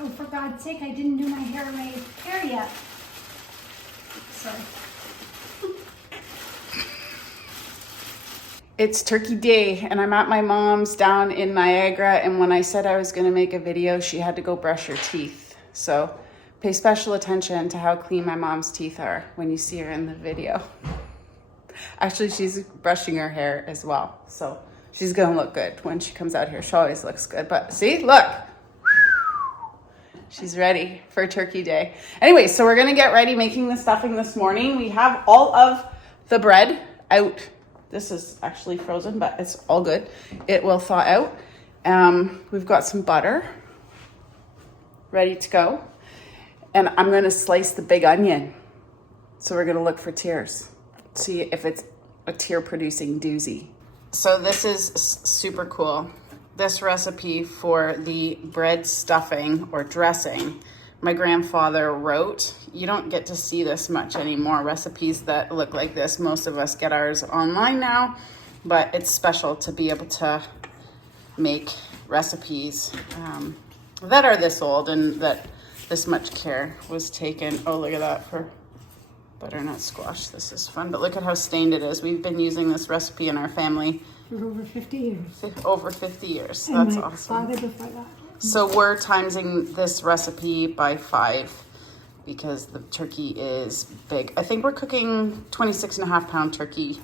Oh, for God's sake, I didn't do my hair yet. Sorry. It's Turkey Day, and I'm at my mom's down in Niagara, and when I said I was gonna make a video, she had to go brush her teeth. So pay special attention to how clean my mom's teeth are when you see her in the video. Actually, she's brushing her hair as well, so she's gonna look good when she comes out here. She always looks good, but see, look. She's ready for Turkey Day. Anyway, so we're gonna get ready making the stuffing this morning. We have all of the bread out. This is actually frozen, but it's all good. It will thaw out. We've got some butter ready to go. And I'm gonna slice the big onion. So we're gonna look for tears. See if it's a tear producing doozy. So this is super cool. This recipe for the bread stuffing or dressing, my grandfather wrote. You don't get to see this much anymore, recipes that look like this. Most of us get ours online now, but it's special to be able to make recipes that are this old and that this much care was taken. Oh, look at that for butternut squash. This is fun, but look at how stained it is. We've been using this recipe in our family For over 50 years. Over 50 years. And That's my awesome. father before that. So we're timesing this recipe by 5 because the turkey is big. I think we're cooking 26.5-pound turkey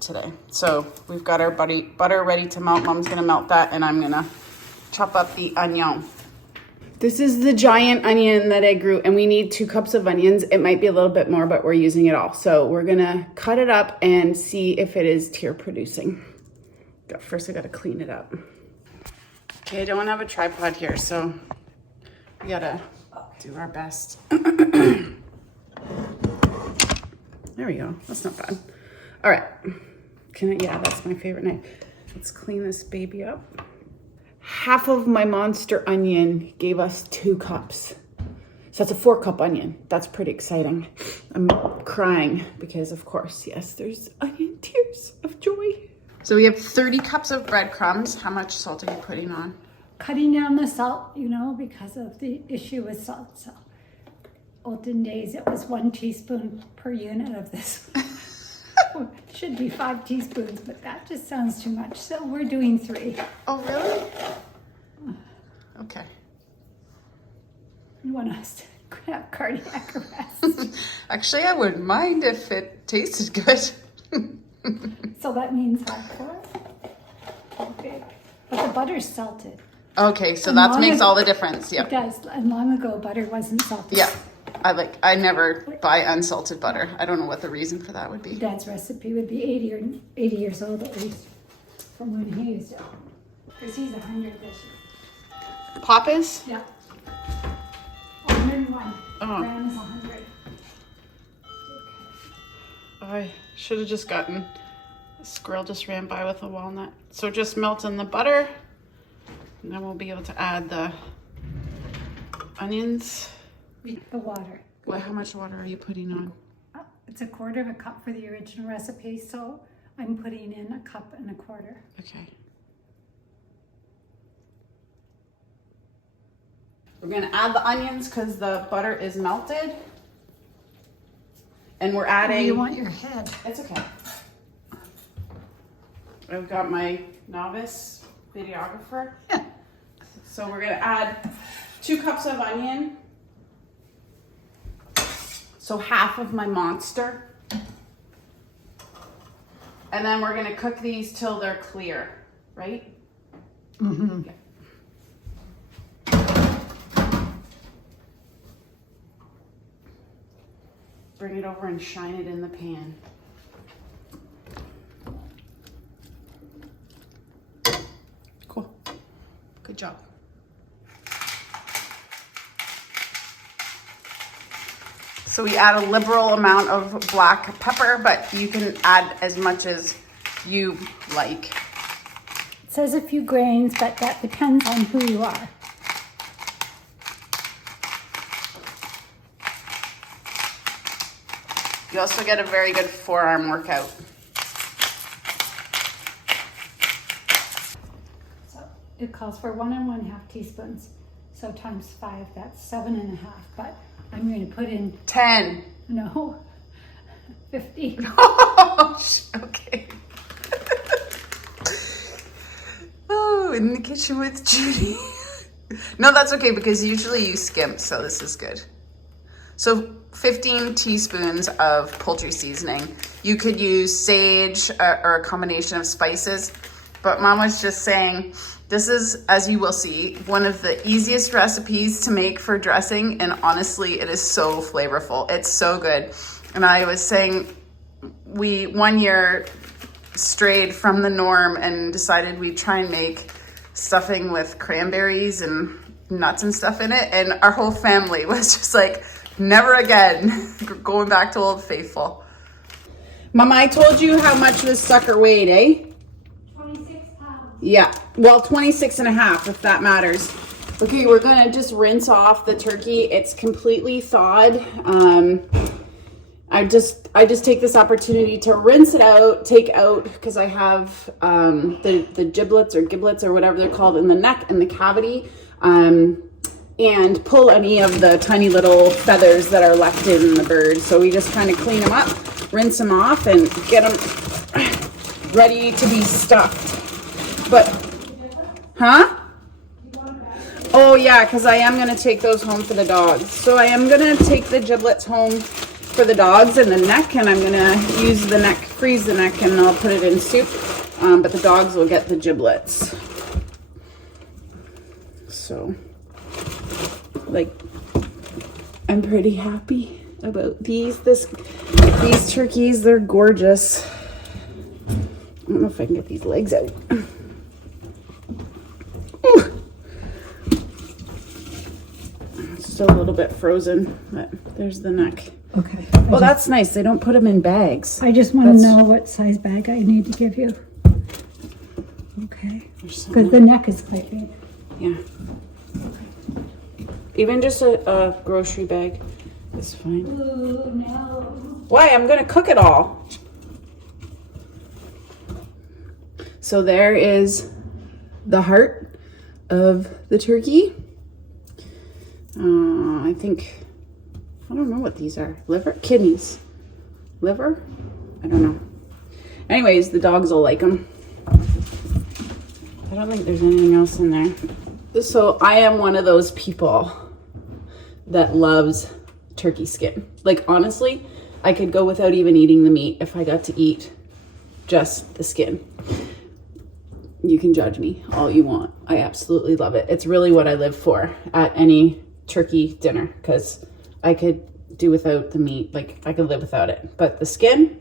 today. So we've got our butter ready to melt. Mom's gonna melt that and I'm gonna chop up the onion. This is the giant onion that I grew, and we need 2 cups of onions. It might be a little bit more, but we're using it all. So we're gonna cut it up and see if it is tear producing. First I gotta clean it up. Okay, I don't have a tripod here, so we gotta do our best. There we go, that's not bad. All right, yeah, that's my favorite knife. Let's clean this baby up. Half of my monster onion gave us 2 cups. So that's a 4-cup onion. That's pretty exciting. I'm crying because, of course, yes, there's onion tears of joy. So we have 30 cups of breadcrumbs. How much salt are you putting on? Cutting down the salt, you know, because of the issue with salt. So, olden days, it was 1 teaspoon per unit of this. It should be 5 teaspoons, but that just sounds too much. So we're doing 3. Oh, really? Okay. You want us to have cardiac arrest. Actually, I wouldn't mind if it tasted good. So that means hardcore? Okay. But the butter's salted. Okay, so And that long makes ago- all the difference. It Yep. does. And long ago, butter wasn't salted. Yeah. I never buy unsalted butter. I don't know what the reason for that would be. Dad's recipe would be 80 years old at least from when he used it. Because he's 100 this year. Pop is? Yeah. 101 Oh. grams, 100. I should have just gotten, a squirrel just ran by with a walnut. So just melt in the butter, and then we'll be able to add the onions. The water. How much water are you putting on? It's 1/4 cup for the original recipe, so I'm putting in 1.25 cups. Okay. We're gonna add the onions because the butter is melted. And we're adding... You want your head. It's okay. I've got my novice videographer. So we're gonna add 2 cups of onion. So half of my monster. And then we're gonna cook these till they're clear, right? Mm-hmm. Yeah. Bring it over and shine it in the pan. Cool. Good job. So we add a liberal amount of black pepper, but you can add as much as you like. It says a few grains, but that depends on who you are. You also get a very good forearm workout. So it calls for 1 1/2 teaspoons. So times 5, that's 7.5. But I'm going to put in, 10. no, 50. Okay. Oh, in the kitchen with Judy. No, that's okay because usually you skimp, so this is good. So 15 teaspoons of poultry seasoning. You could use sage or a combination of spices, but Mom was just saying, this is, as you will see, one of the easiest recipes to make for dressing, and honestly, it is so flavorful. It's so good. And I was saying, we one year strayed from the norm and decided we'd try and make stuffing with cranberries and nuts and stuff in it, and our whole family was just like, never again. Going back to Old Faithful. Mama, I told you how much this sucker weighed, eh? 26 pounds. Yeah, well, 26.5 if that matters. Okay, we're gonna just rinse off the turkey. It's completely thawed. I just take this opportunity to rinse it out, take out, because I have the giblets or whatever they're called in the neck and the cavity, and pull any of the tiny little feathers that are left in the bird. So we just kind of clean them up, rinse them off, and get them ready to be stuffed. But, huh? Oh yeah, because I am going to take those home for the dogs. So I am going to take the giblets home for the dogs and the neck, and I'm going to use the neck, freeze the neck, and I'll put it in soup. But the dogs will get the giblets. So, like, I'm pretty happy about these. These turkeys, they're gorgeous. I don't know if I can get these legs out. Ooh. It's still a little bit frozen, but there's the neck. Okay. Well, that's nice. They don't put them in bags. I just want to know what size bag I need to give you. Okay. Because the neck is quite big. Yeah. Even just a grocery bag is fine. Ooh, no. Why? I'm going to cook it all. So there is the heart of the turkey. I don't know what these are. Liver? Kidneys. Liver? I don't know. Anyways, the dogs will like them. I don't think there's anything else in there. So I am one of those people that loves turkey skin. Like, honestly, I could go without even eating the meat if I got to eat just the skin. You can judge me all you want. I absolutely love it. It's really what I live for at any turkey dinner, because I could do without the meat. Like, I could live without it. But the skin,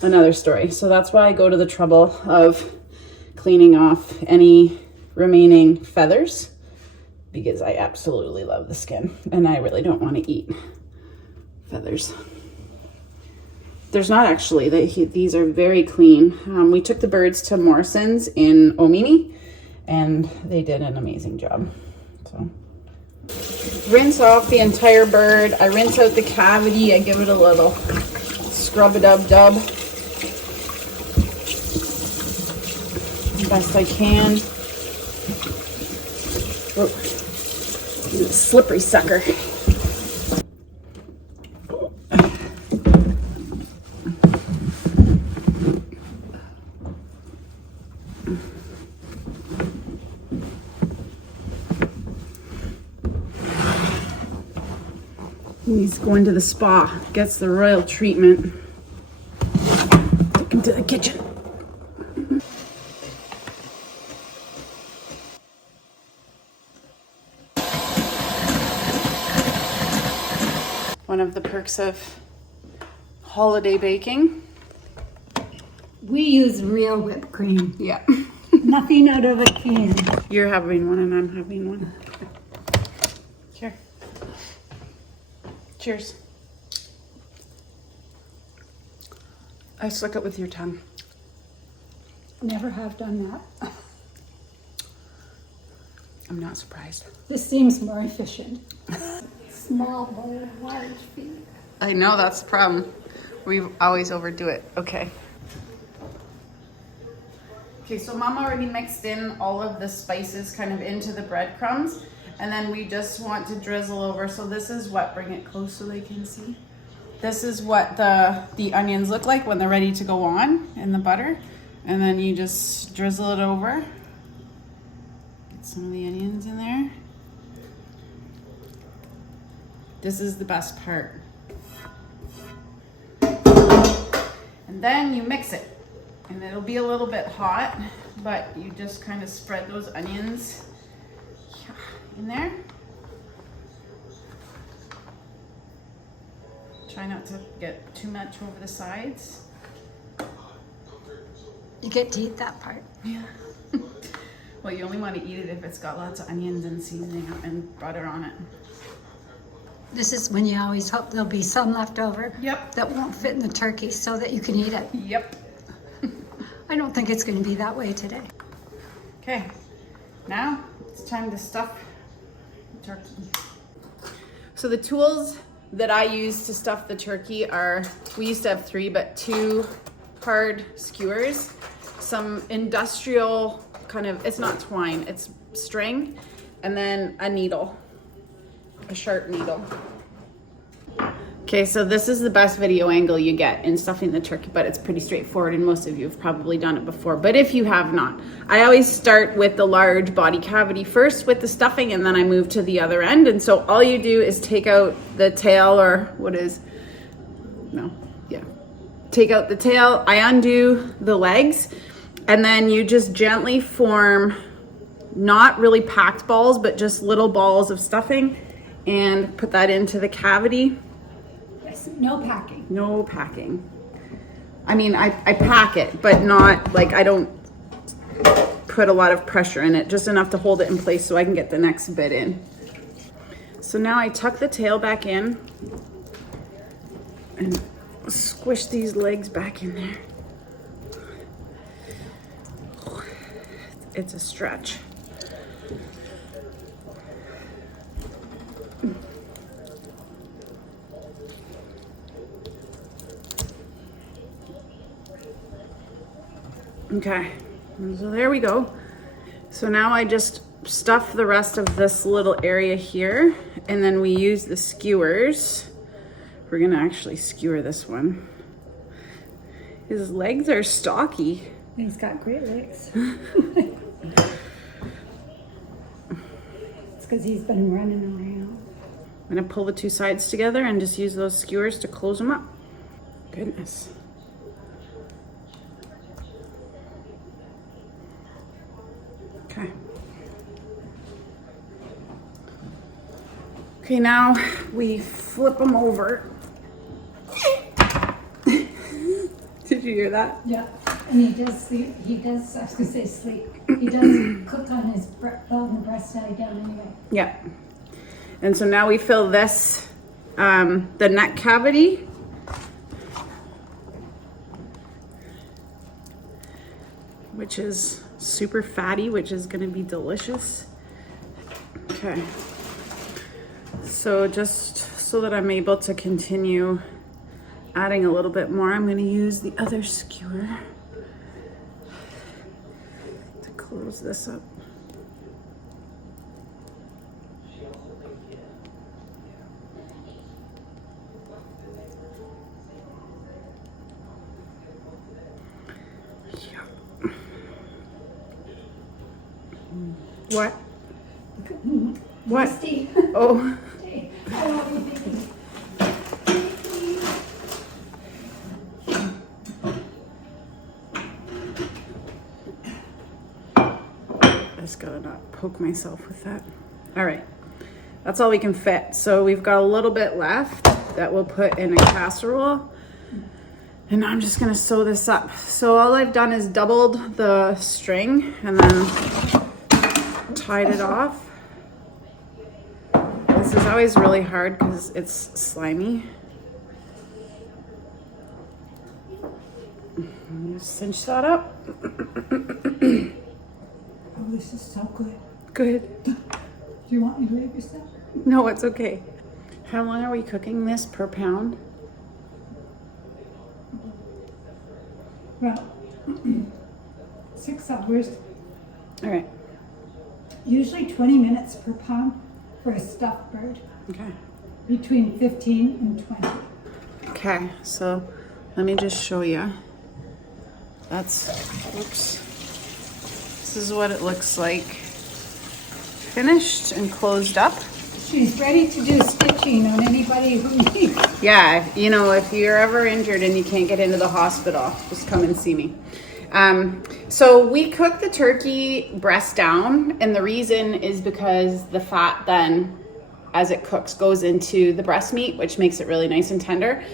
another story. So that's why I go to the trouble of cleaning off any remaining feathers, because I absolutely love the skin and I really don't want to eat feathers. There's not actually, these are very clean. We took the birds to Morrison's in Omini and they did an amazing job. So rinse off the entire bird. I rinse out the cavity. I give it a little scrub-a-dub-dub. Best I can. Oh, slippery sucker. He's going to the spa, gets the royal treatment. Take him to the kitchen. One of the perks of holiday baking. We use real whipped cream. Yeah. Nothing out of a can. You're having one and I'm having one. Here. Cheers. I suck it with your tongue. Never have done that. I'm not surprised. This seems more efficient. Small bowl, large feet. I know, that's the problem. We always overdo it. Okay. Okay, so Mom already mixed in all of the spices kind of into the breadcrumbs. And then we just want to drizzle over. So this is what, bring it close so they can see. This is what the onions look like when they're ready to go on in the butter. And then you just drizzle it over. Get some of the onions in there. This is the best part. And then you mix it. And it'll be a little bit hot, but you just kind of spread those onions in there. Try not to get too much over the sides. You get to eat that part. Yeah. Well, you only want to eat it if it's got lots of onions and seasoning and butter on it. This is when you always hope there'll be some left over. Yep. That won't fit in the turkey so that you can eat it. Yep. I don't think it's going to be that way today. Okay, now it's time to stuff the turkey. So the tools that I use to stuff the turkey are, we used to have 3, but 2 hard skewers, some industrial kind of, it's not twine, it's string, and then a needle, a sharp needle. Okay, so this is the best video angle you get in stuffing the turkey, but it's pretty straightforward and most of you have probably done it before. But if you have not, I always start with the large body cavity first with the stuffing and then I move to the other end. And so all you do is take out the tail take out the tail, I undo the legs, and then you just gently form not really packed balls, but just little balls of stuffing and put that into the cavity. No packing. No packing. I mean, I pack it, but not like, I don't put a lot of pressure in it, just enough to hold it in place so I can get the next bit in. So now I tuck the tail back in and squish these legs back in there. It's a stretch. Okay, so there we go. So now I just stuff the rest of this little area here, and then we use the skewers. We're gonna actually skewer this one. His legs are stocky. He's got great legs. It's because he's been running around. I'm gonna pull the 2 sides together and just use those skewers to close them up. Goodness. Okay. Okay, now we flip them over. Did you hear that? Yeah, and he does sleep. I was gonna say sleep. He does cook on his on the breast side down anyway. Yeah. And so now we fill this, the neck cavity. Which is super fatty, which is gonna be delicious. Okay. So just so that I'm able to continue adding a little bit more, I'm gonna use the other skewer to close this up. What? What? Steve. Oh. Hey, I don't know what you're thinking. I just gotta not poke myself with that. All right, that's all we can fit. So we've got a little bit left that we'll put in a casserole. And now I'm just gonna sew this up. So all I've done is doubled the string and then tied it off. This is always really hard because it's slimy. Just cinch that up. Oh, this is so good. Good. Do you want me to leave yourself? No, it's okay. How long are we cooking this per pound? Well, 6 hours. All right. Usually 20 minutes per pound. for a stuffed bird, Okay. between 15 and 20. Okay, so let me just show you. That's, oops. This is what it looks like. Finished and closed up. She's ready to do stitching on anybody who needs. Yeah, you know, if you're ever injured and you can't get into the hospital, just come and see me. So we cook the turkey breast down, and the reason is because the fat then, as it cooks, goes into the breast meat, which makes it really nice and tender.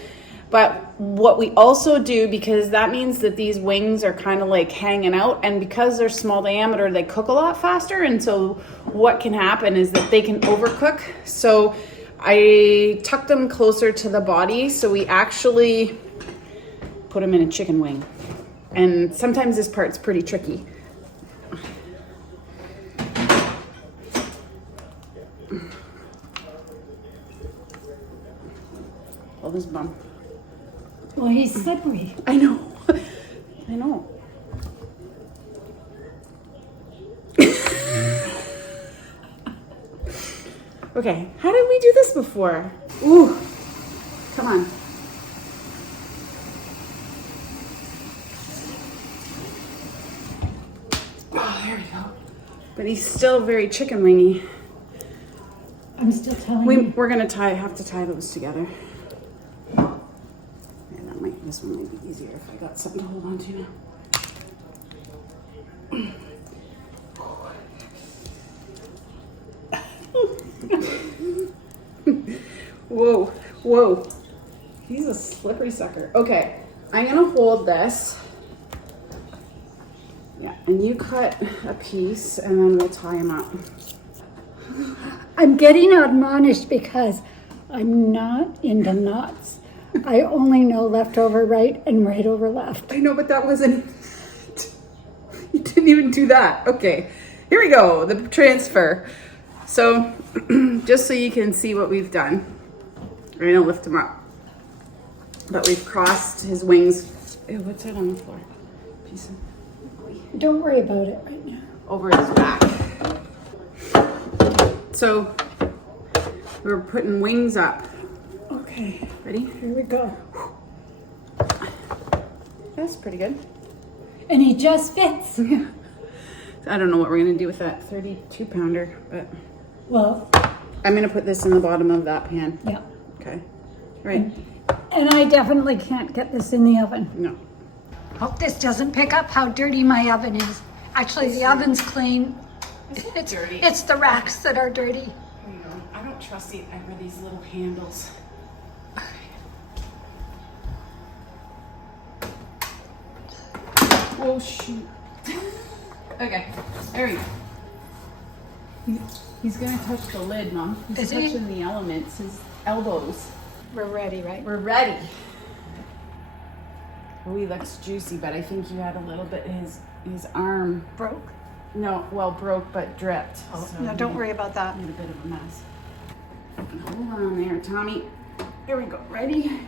But what we also do, because that means that these wings are kind of like hanging out, and because they're small diameter, they cook a lot faster. And so what can happen is that they can overcook. So I tuck them closer to the body. So we actually put them in a chicken wing. And sometimes this part's pretty tricky. Pull this bum. Well, he's slippery. I know. I know. Okay, how did we do this before? Ooh, come on. Oh, there we go. But he's still very chicken wingy. I'm still telling you. We're gonna have to tie those together. Yeah, this one might be easier if I got something to hold on to now. Whoa, whoa. He's a slippery sucker. Okay, I'm gonna hold this. Yeah, and you cut a piece and then we'll tie him up. I'm getting admonished because I'm not into knots. I only know left over right and right over left. I know, but that wasn't. You didn't even do that. Okay, here we go. The transfer. So, just so you can see what we've done, we're gonna lift him up. But we've crossed his wings. Ew, what's that on the floor? Piece of Don't worry about it right now. over his back. So we're putting wings up. Okay, Ready? here we go. That's pretty good. And he just fits. Yeah. I don't know what we're gonna do with that 32 pounder, but Well, I'm gonna put this in the bottom of that pan. yeah. Okay. Right. And I definitely can't get this in the oven. No. Hope this doesn't pick up how dirty my oven is. Actually, the oven's clean. It's dirty. It's the racks that are dirty. There you go. I don't trust ever these little handles. Oh shoot. Okay, there we go. He's gonna touch the lid, Mom. He's Is he? touching the elements, his elbows. We're ready, right? We're ready. Oh, he looks juicy, but I think you had a little bit, his arm, Broke. no, well, broke, but dripped. Oh, So no, don't worry about that. made a bit of a mess. Hold on there, Tommy. Here we go. Ready?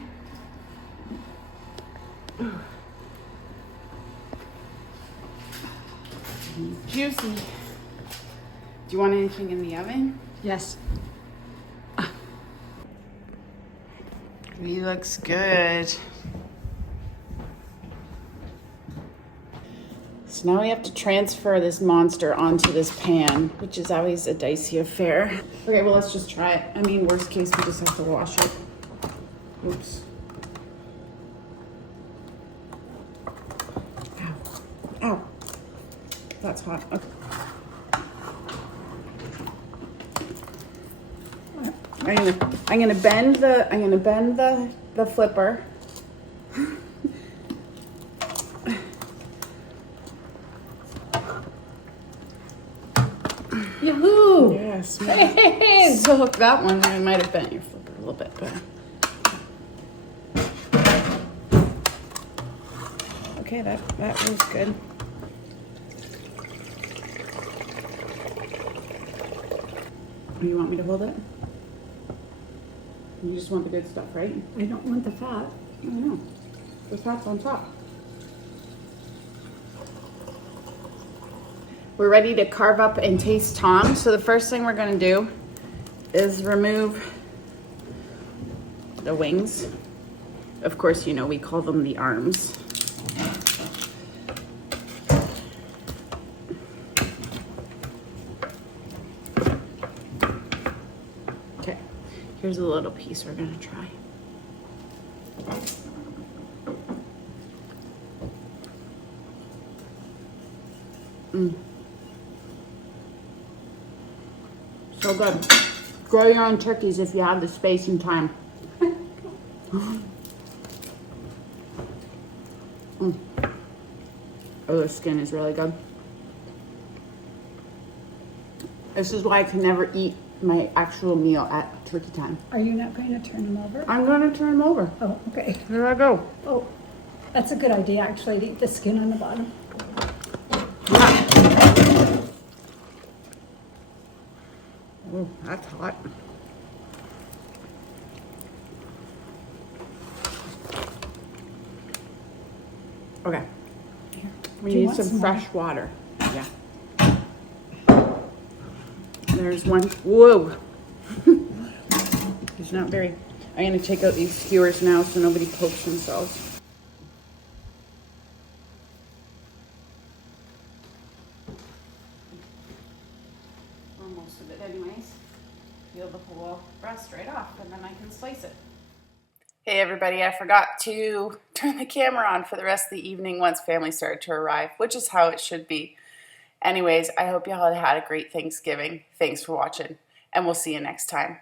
Juicy. Do you want anything in the oven? Yes. He looks good. So now we have to transfer this monster onto this pan, which is always a dicey affair. Okay, well, let's just try it. I mean, worst case, we just have to wash it. Oops. Ow. Ow. That's hot. Okay. I'm gonna bend the flipper. Yoo-hoo! Yes. Hey! So that one, I might have bent your flipper a little bit, but. Okay, that was good. You want me to hold it? You just want the good stuff, right? I don't want the fat. I don't know. The fat's on top. We're ready to carve up and taste Tom. So the first thing we're gonna do is remove the wings. Of course, you know, we call them the arms. Okay, here's a little piece we're gonna try. So good. Grow your own turkeys if you have the space and time. Oh, the skin is really good. This is why I can never eat my actual meal at turkey time. Are you not going to turn them over? I'm gonna turn them over. Oh, okay. Here I go. Oh, that's a good idea, actually, to eat the skin on the bottom. Oh, that's hot. Okay. We Do you need want some some fresh water. Yeah. There's one. Whoa. It's not very. I'm going to take out these skewers now so nobody pokes themselves. Or most of it anyways. Peel the whole breast right off and then I can slice it. Hey everybody, I forgot to turn the camera on for the rest of the evening once family started to arrive, which is how it should be. Anyways, I hope y'all had a great Thanksgiving. Thanks for watching, and we'll see you next time.